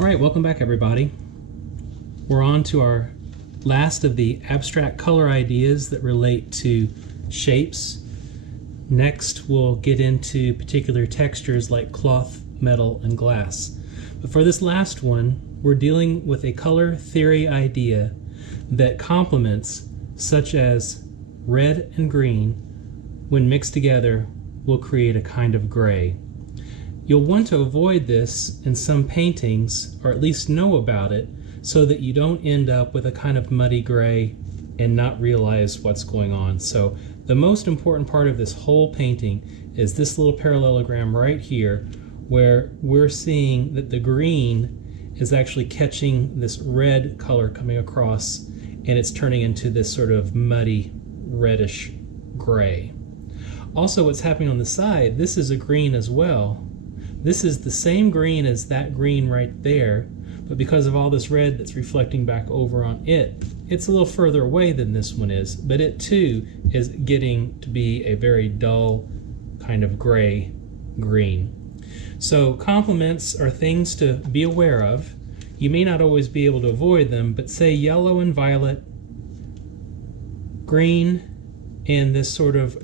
All right, welcome back everybody. We're on to our last of the abstract color ideas that relate to shapes. Next, we'll get into particular textures like cloth, metal, and glass. But for this last one, we're dealing with a color theory idea that complements, such as red and green, when mixed together, will create a kind of gray. You'll want to avoid this in some paintings, or at least know about it, so that you don't end up with a kind of muddy gray and not realize what's going on. So the most important part of this whole painting is this little parallelogram right here, where we're seeing that the green is actually catching this red color coming across, and it's turning into this sort of muddy reddish gray. Also, what's happening on the side, this is a green as well. This is the same green as that green right there, but because of all this red that's reflecting back over on it, it's a little further away than this one is, but it too is getting to be a very dull kind of gray green. So complements are things to be aware of. You may not always be able to avoid them, but say yellow and violet, green and this sort of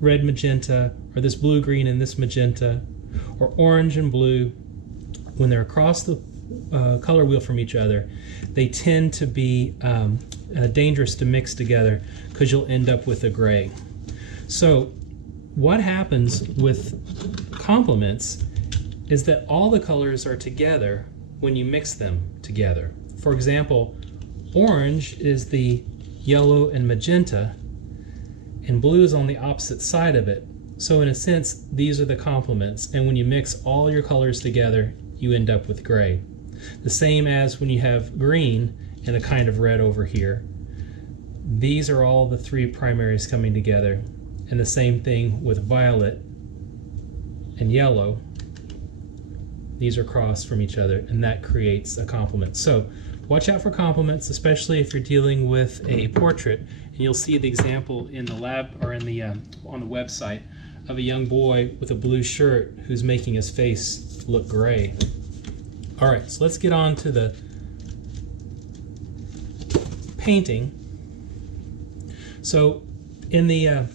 red magenta, or this blue green and this magenta, or orange and blue, when they're across the color wheel from each other, they tend to be dangerous to mix together because you'll end up with a gray. So what happens with complements is that all the colors are together when you mix them together. For example, orange is the yellow and magenta, and blue is on the opposite side of it. So in a sense, these are the complements, and when you mix all your colors together, you end up with gray. The same as when you have green and a kind of red over here. These are all the three primaries coming together, and the same thing with violet and yellow. These are crossed from each other, and that creates a complement. So watch out for complements, especially if you're dealing with a portrait, and you'll see the example in the lab or in the on the website of a young boy with a blue shirt who's making his face look gray. All right, so let's get on to the painting. So in the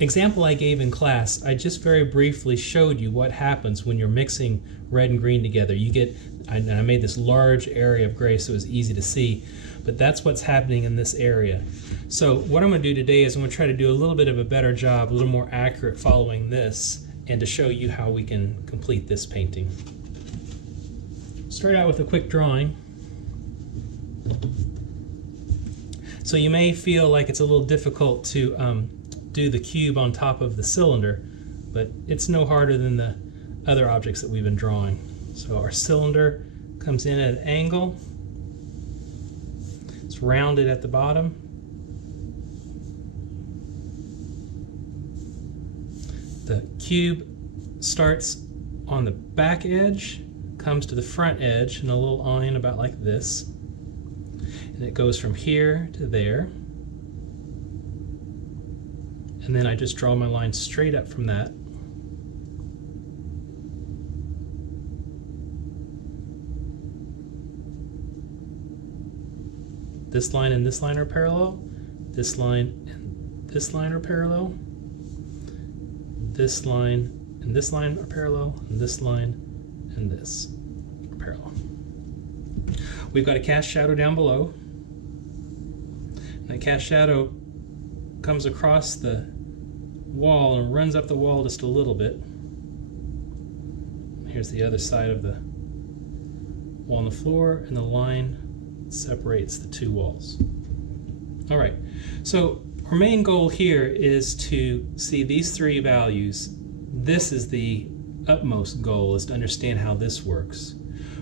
example I gave in class, I just very briefly showed you what happens when you're mixing red and green together. You get, I made this large area of gray so it was easy to see, but that's what's happening in this area. So what I'm going to do today is I'm going to try to do a little bit of a better job, a little more accurate following this, and to show you how we can complete this painting. Start out with a quick drawing. So you may feel like it's a little difficult to do the cube on top of the cylinder, but it's no harder than the other objects that we've been drawing. So our cylinder comes in at an angle. It's rounded at the bottom. The cube starts on the back edge, comes to the front edge in a little line about like this, and it goes from here to there. And then I just draw my line straight up from that. This line and this line are parallel. This line and this line are parallel. This line and this line are parallel. And this line and this are parallel. We've got a cast shadow down below. And that cast shadow comes across the wall and runs up the wall just a little bit. Here's the other side of the wall on the floor, and the line separates the two walls. All right, so our main goal here is to see these three values. This is the utmost goal, is to understand how this works.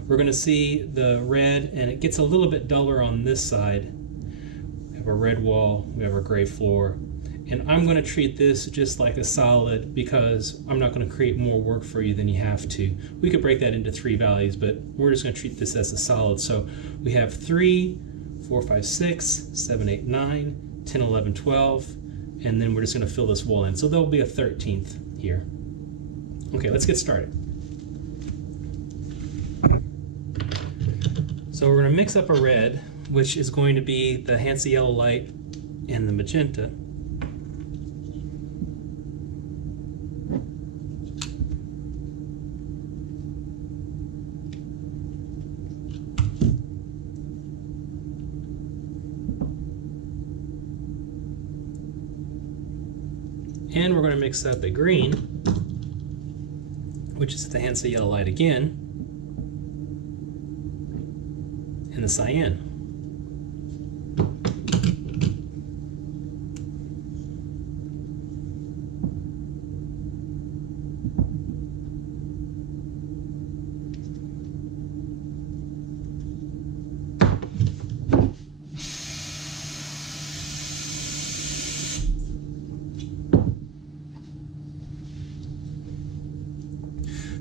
We're going to see the red, and it gets a little bit duller on this side. We have a red wall, we have our gray floor, and I'm going to treat this just like a solid because I'm not going to create more work for you than you have to. We could break that into three values, but we're just going to treat this as a solid. So we have 3, 4, 5, 6, 7, 8, 9, 10, 11, 12, and then we're just going to fill this wall in. So there'll be a 13th here. Okay, let's get started. So we're going to mix up a red, which is going to be the Hansa yellow light and the magenta. And we're going to mix up a green, which is the Hansa yellow light again, and the cyan.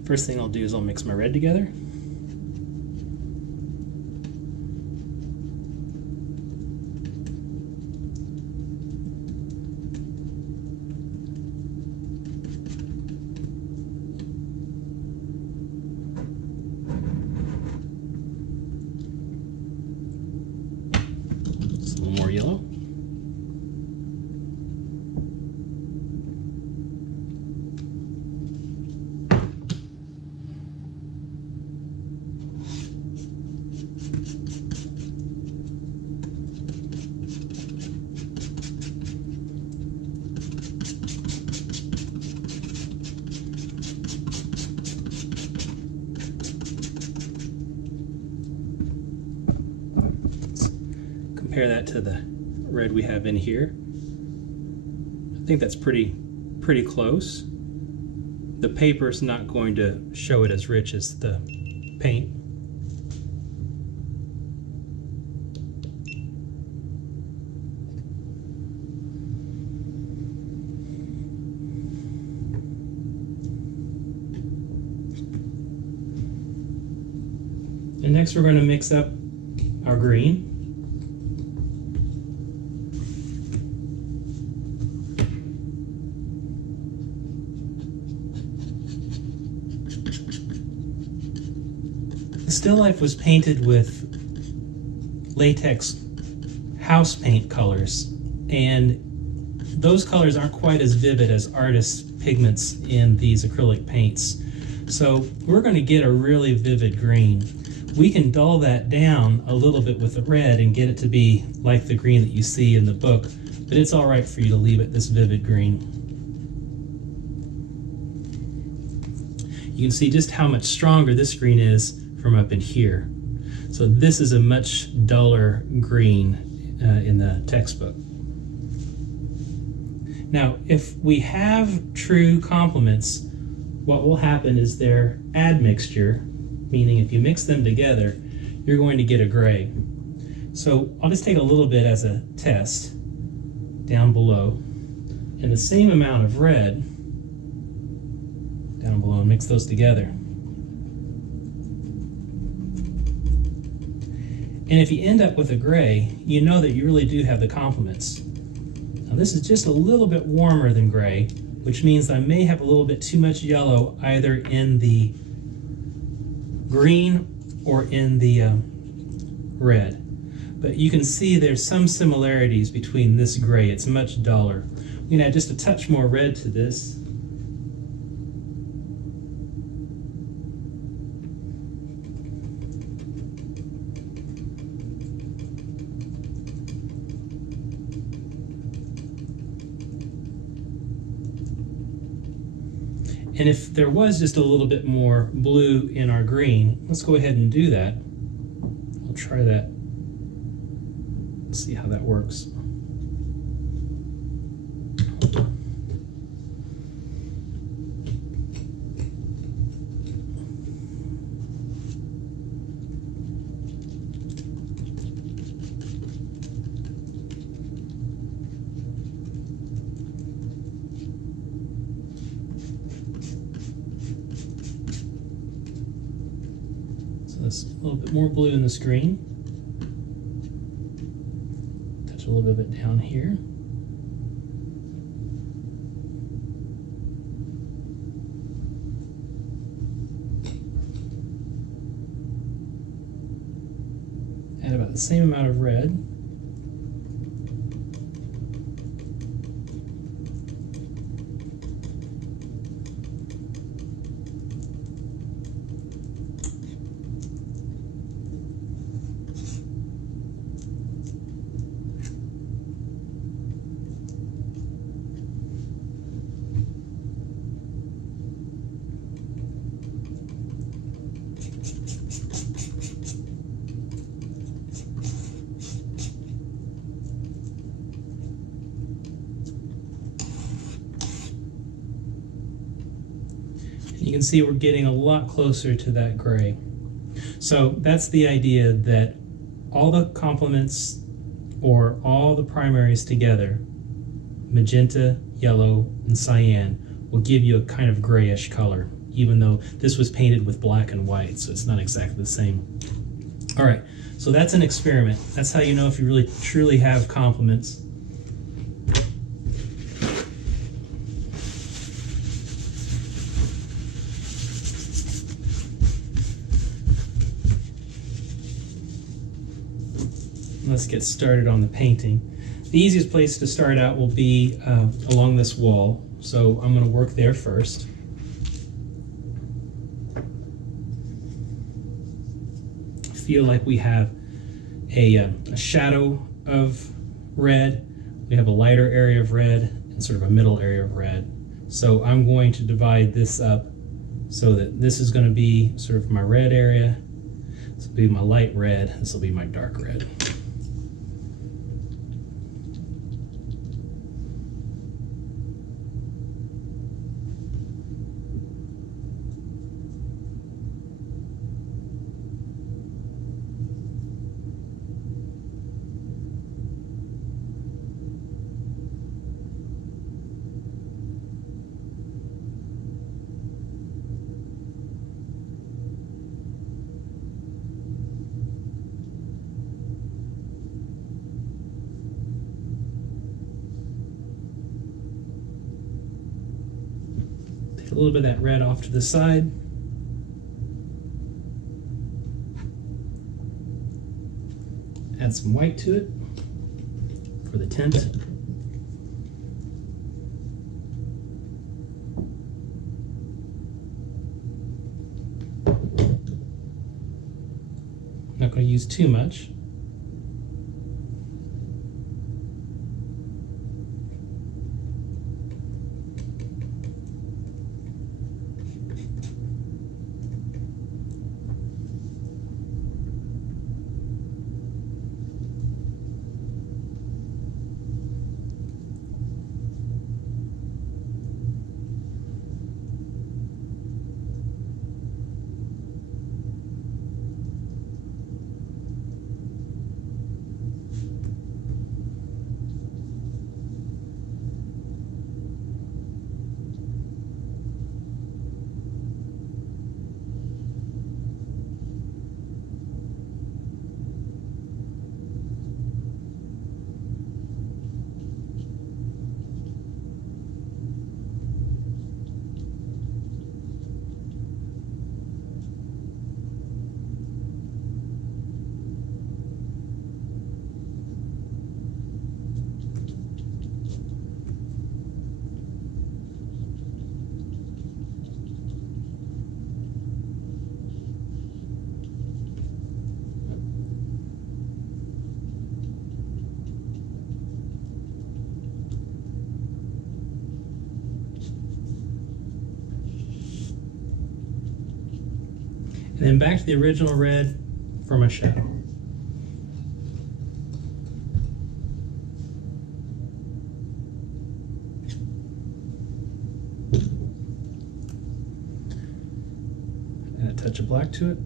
First thing I'll do is I'll mix my red together. Just a little more yellow. Compare that to the red we have in here. I think that's pretty close. The paper's not going to show it as rich as the paint. And next we're going to mix up our green. The still life was painted with latex house paint colors, and those colors aren't quite as vivid as artist pigments in these acrylic paints. So we're going to get a really vivid green. We can dull that down a little bit with the red and get it to be like the green that you see in the book, but it's all right for you to leave it this vivid green. You can see just how much stronger this green is from up in here. So this is a much duller green in the textbook. Now, if we have true complements, what will happen is their admixture, meaning if you mix them together, you're going to get a gray. So I'll just take a little bit as a test down below, and the same amount of red down below, and mix those together. And if you end up with a gray, you know that you really do have the complements. Now this is just a little bit warmer than gray, which means I may have a little bit too much yellow either in the green or in the red. But you can see there's some similarities between this gray. It's much duller. I'm going to add just a touch more red to this. And if there was just a little bit more blue in our green, let's go ahead and do that. I'll try that. Let's see how that works. This a little bit more blue in the screen. Touch a little bit down here. Add about the same amount of red. You can see we're getting a lot closer to that gray. So that's the idea, that all the complements or all the primaries together, magenta, yellow, and cyan, will give you a kind of grayish color, even though this was painted with black and white, so it's not exactly the same. All right, so that's an experiment. That's how you know if you really truly have complements. Let's get started on the painting. The easiest place to start out will be along this wall, so I'm going to work there first. Feel like we have a shadow of red, we have a lighter area of red, and sort of a middle area of red. So I'm going to divide this up so that this is going to be sort of my red area, this will be my light red, this will be my dark red. A little bit of that red off to the side. Add some white to it for the tint. Not going to use too much. And then back to the original red for my shadow. Add a touch of black to it.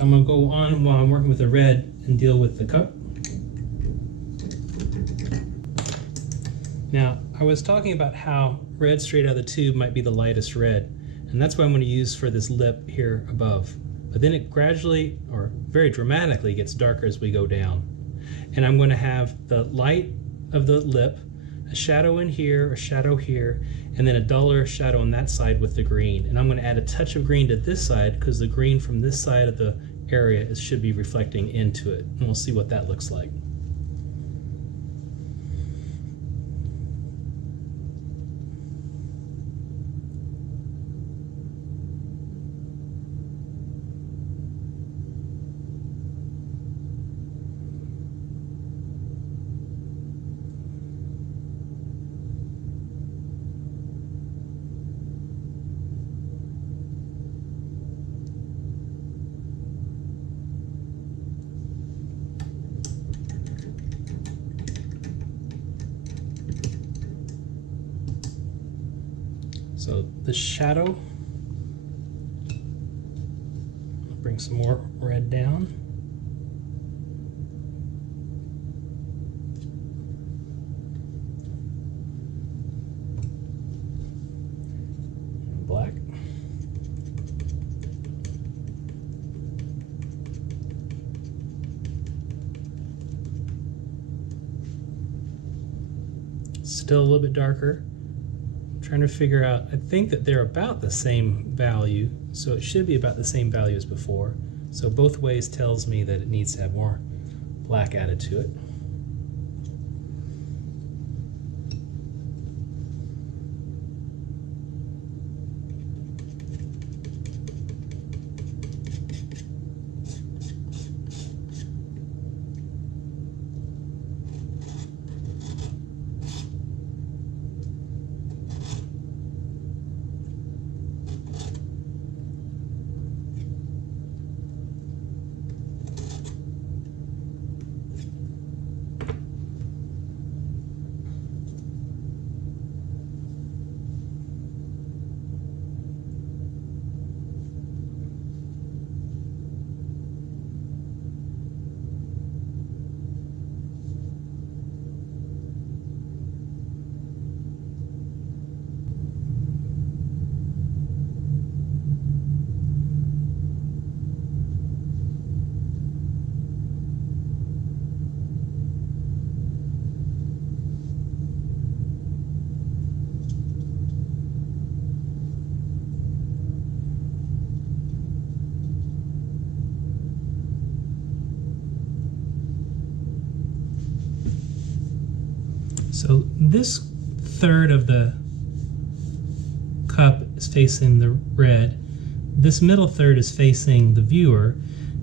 So I'm going to go on while I'm working with the red and deal with the cup. Now, I was talking about how red straight out of the tube might be the lightest red, and that's what I'm going to use for this lip here above. But then it gradually, or very dramatically, gets darker as we go down. And I'm going to have the light of the lip, a shadow in here, a shadow here, and then a duller shadow on that side with the green. And I'm going to add a touch of green to this side because the green from this side of the area should be reflecting into it. And we'll see what that looks like. So the shadow, bring some more red down. Black. Still a little bit darker. Trying to figure out, I think that they're about the same value, so it should be about the same value as before. So both ways tells me that it needs to have more black added to it. So this third of the cup is facing the red. This middle third is facing the viewer.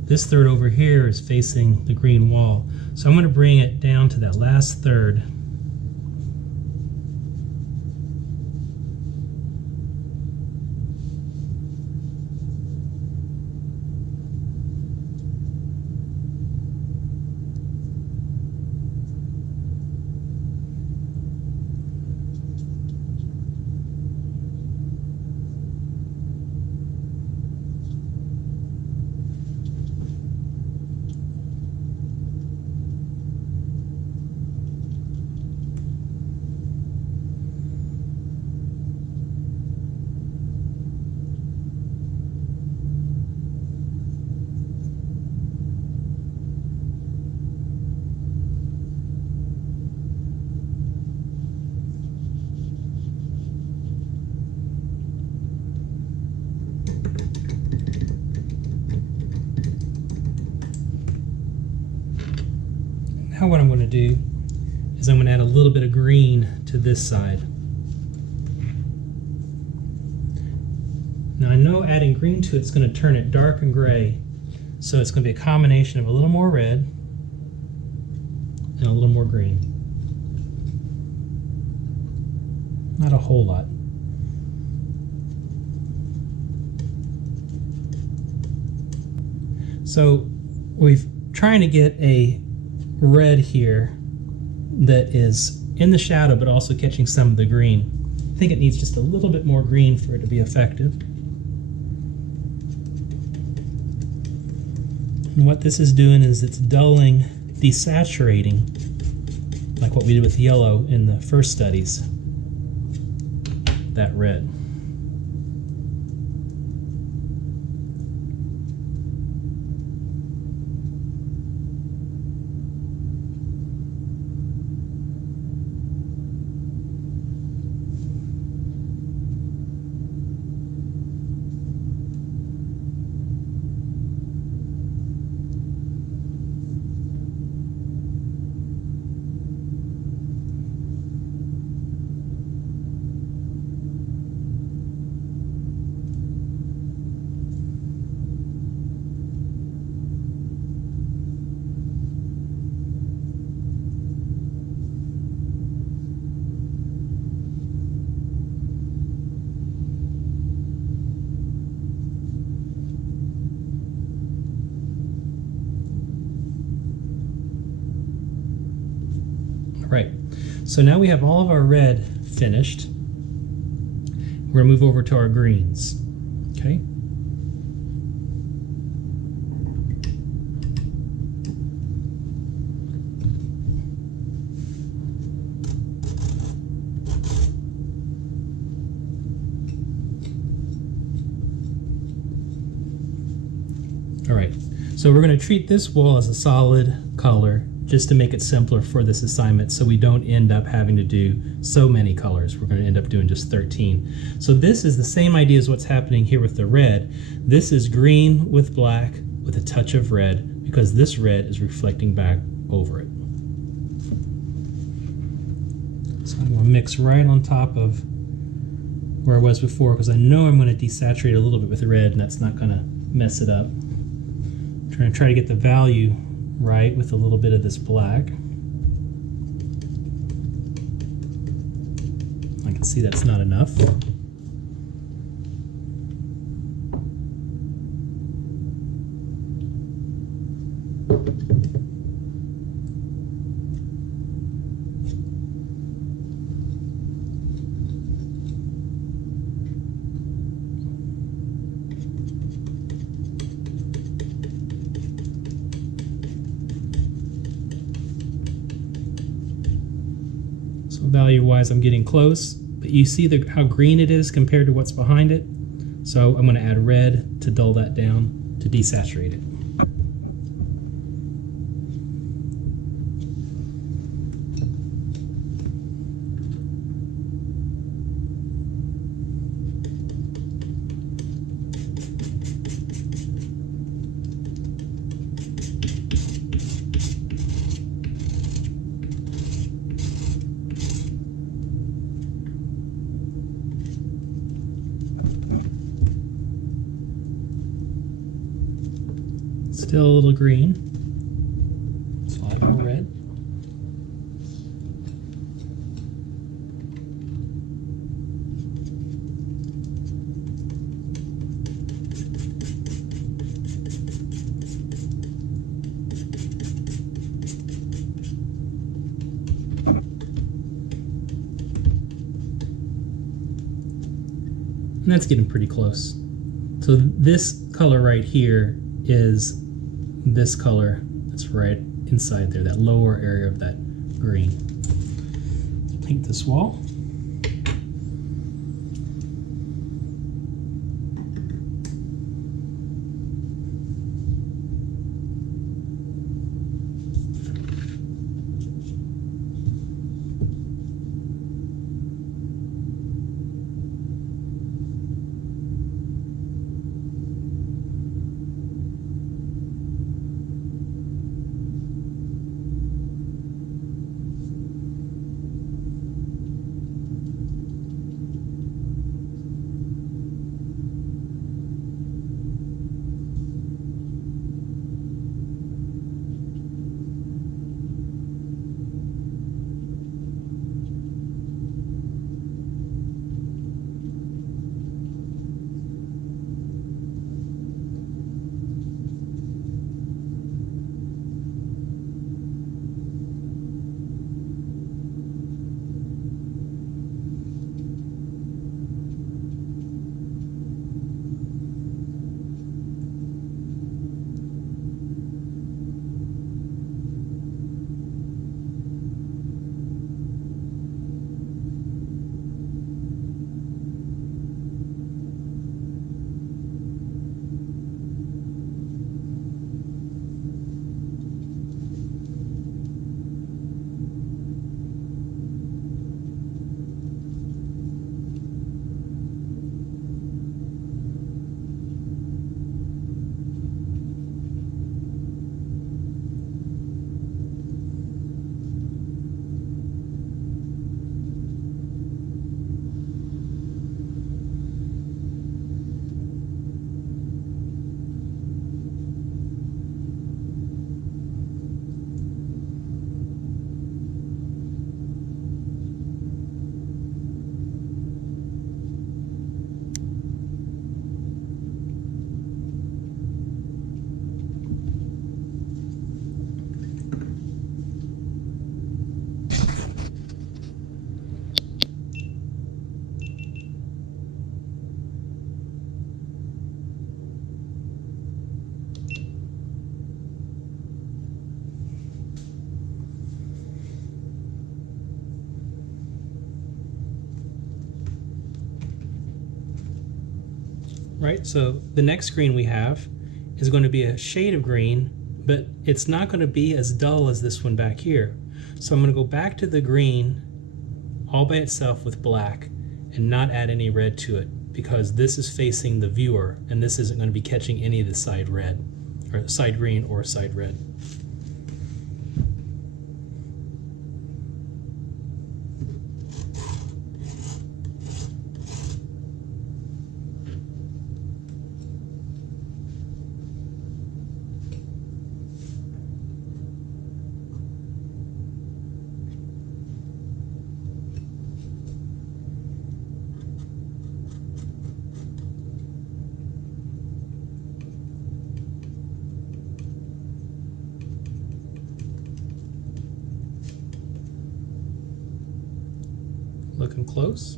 This third over here is facing the green wall. So I'm going to bring it down to that last third. Now what I'm going to do is I'm going to add a little bit of green to this side. Now I know adding green to it's going to turn it dark and gray, so it's going to be a combination of a little more red and a little more green. Not a whole lot. So we're trying to get a red here that is in the shadow but also catching some of the green. I think it needs just a little bit more green for it to be effective. And what this is doing is it's dulling, desaturating, like what we did with yellow in the first studies, that red. Right, so now we have all of our red finished. We're going to move over to our greens. Okay. All right, so we're going to treat this wall as a solid color just to make it simpler for this assignment so we don't end up having to do so many colors. We're going to end up doing just 13. So this is the same idea as what's happening here with the red. This is green with black with a touch of red because this red is reflecting back over it. So I'm going to mix right on top of where I was before because I know I'm going to desaturate a little bit with the red and that's not going to mess it up. I'm trying to get the value right with a little bit of this black. I can see that's not enough. So value-wise, I'm getting close, but you see how green it is compared to what's behind it. So I'm going to add red to dull that down, to desaturate it. Still a little green, so I'll add more red. And that's getting pretty close. So this color right here is this color that's right inside there, that lower area of that green. Paint this wall. right? So the next green we have is going to be a shade of green, but it's not going to be as dull as this one back here. So I'm going to go back to the green all by itself with black and not add any red to it, because this is facing the viewer and this isn't going to be catching any of the side red, or side green or side red. Looking close.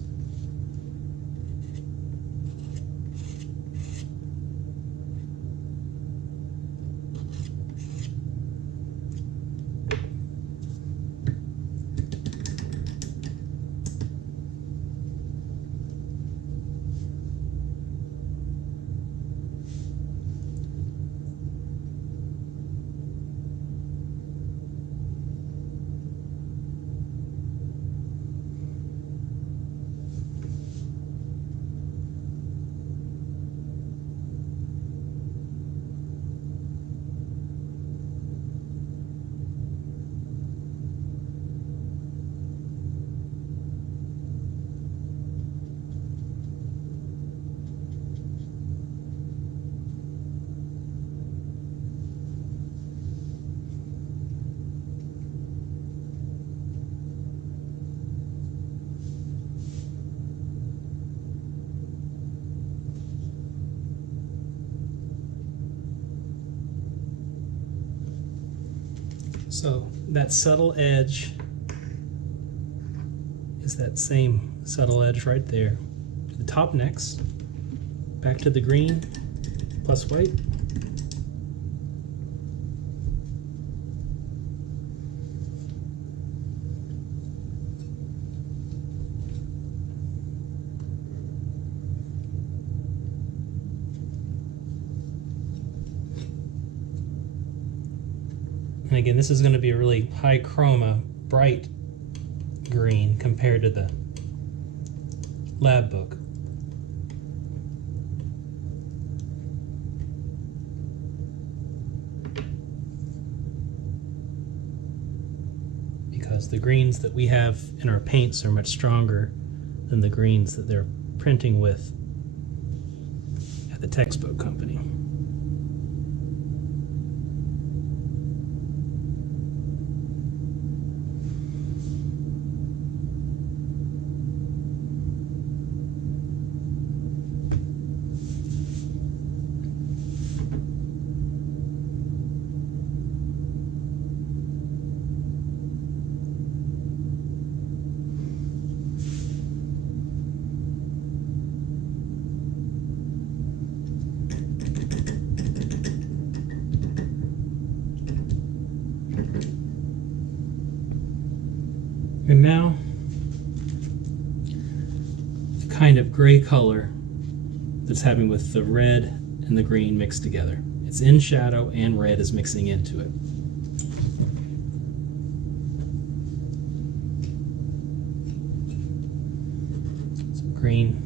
So that subtle edge is that same subtle edge right there. To the top next, back to the green plus white. And again, this is going to be a really high chroma, bright green compared to the lab book. Because the greens that we have in our paints are much stronger than the greens that they're printing with at the textbook company. And now, the kind of gray color that's happening with the red and the green mixed together. It's in shadow and red is mixing into it. So green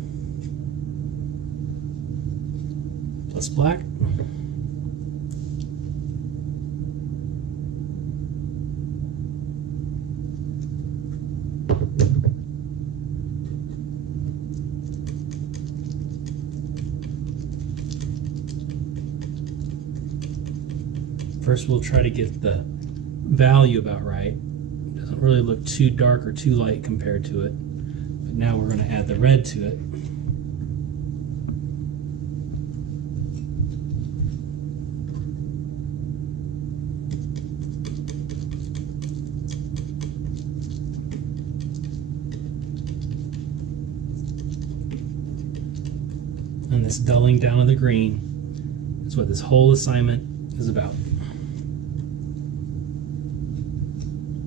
plus black. First we'll try to get the value about right. It doesn't really look too dark or too light compared to it. But now we're going to add the red to it. And this dulling down of the green is what this whole assignment is about.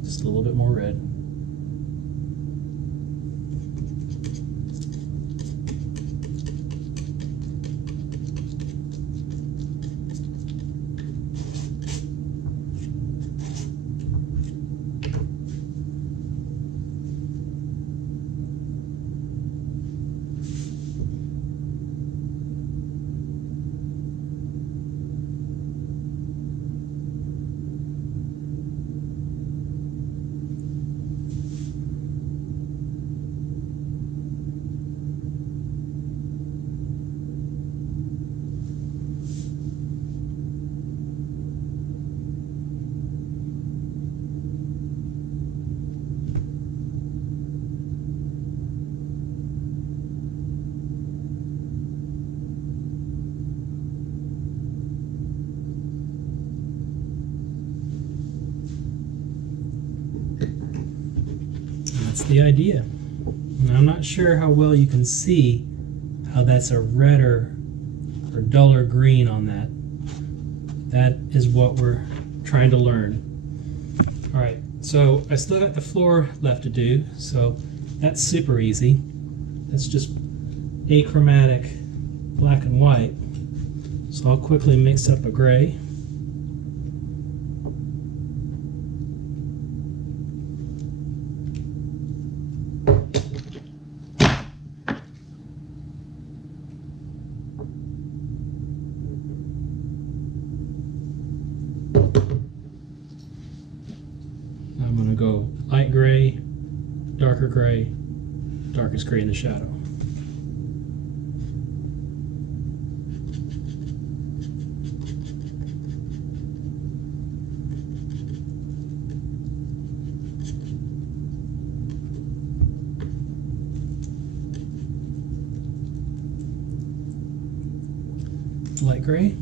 Just a little bit more red. that's the idea. Now, I'm not sure how well you can see how that's a redder or duller green on that. That is what we're trying to learn. All right, so I still got the floor left to do, so that's super easy. That's just achromatic black and white. So I'll quickly mix up a gray. I'm going to go light gray, darker gray, darkest gray in the shadow. Light gray.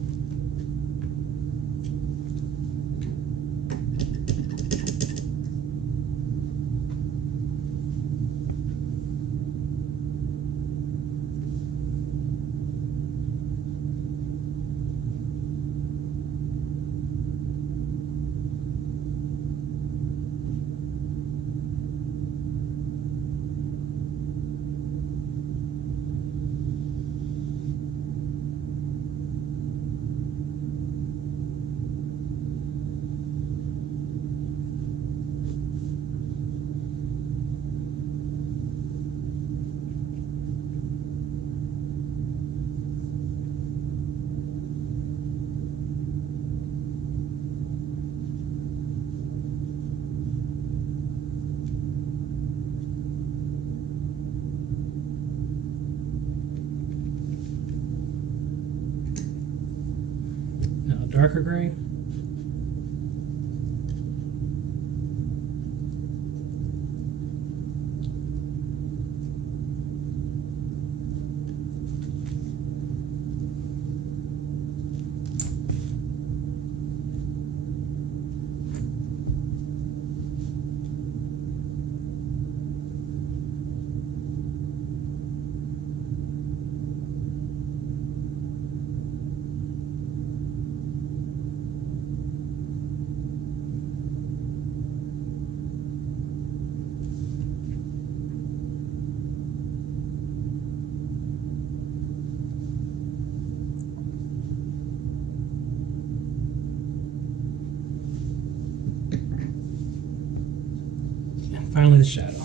Darker gray. Finally, the shadow.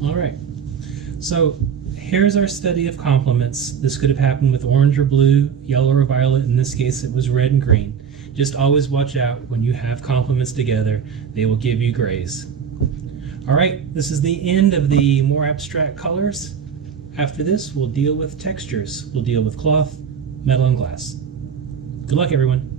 All right, so here's our study of complements. This could have happened with orange or blue, yellow or violet. In this case, it was red and green. Just always watch out when you have complements together. They will give you grays. All right, this is the end of the more abstract colors. After this, we'll deal with textures. We'll deal with cloth, metal, and glass. Good luck, everyone.